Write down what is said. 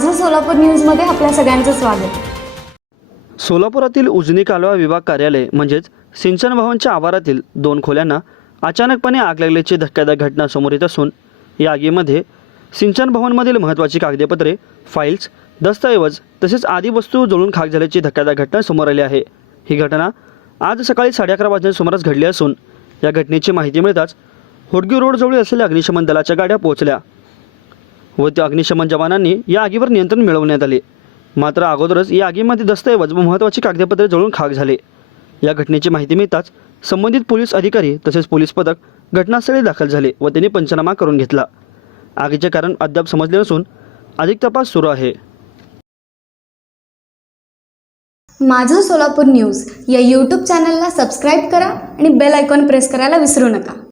माझं सोलापूर न्यूजमध्ये आपल्या सगळ्यांचं स्वागत। सोलापुरातील उजनी कालवा विभाग कार्यालय म्हणजेच सिंचन भवनच्या आवारातील 2 खोल्यांना अचानकपणे आग लागल्याची धक्कादायक घटना समोर येत असून या आगीमध्ये सिंचन भवनमधील महत्त्वाची कागदपत्रे, फाईल्स, दस्तऐवज तसेच आदी वस्तू जळून खाक झाल्याची धक्कादायक घटना समोर आली आहे। ही घटना आज सकाळी 11:30 वाजण्याच्या सुमारास घडली असून या घटनेची माहिती मिळताच होडगी रोडजवळ असलेल्या अग्निशमन दलाच्या गाड्या पोहोचल्या व त्या अग्निशमन जवानांनी या आगीवर नियंत्रण मिळवण्यात आले। मात्र अगोदरच या आगीमध्ये दस्तऐवज व महत्त्वाची कागदपत्रे जळून खाक झाले। या घटनेची माहिती मिळताच संबंधित पोलीस अधिकारी तसेच पोलीस पथक घटनास्थळी दाखल झाले व त्यांनी पंचनामा करून घेतला। आगीचे कारण अद्याप समजले नसून अधिक तपास सुरू आहे। माझं सोलापूर न्यूज या यूट्यूब चॅनलला सबस्क्राईब करा आणि बेल आयकॉन प्रेस करायला विसरू नका।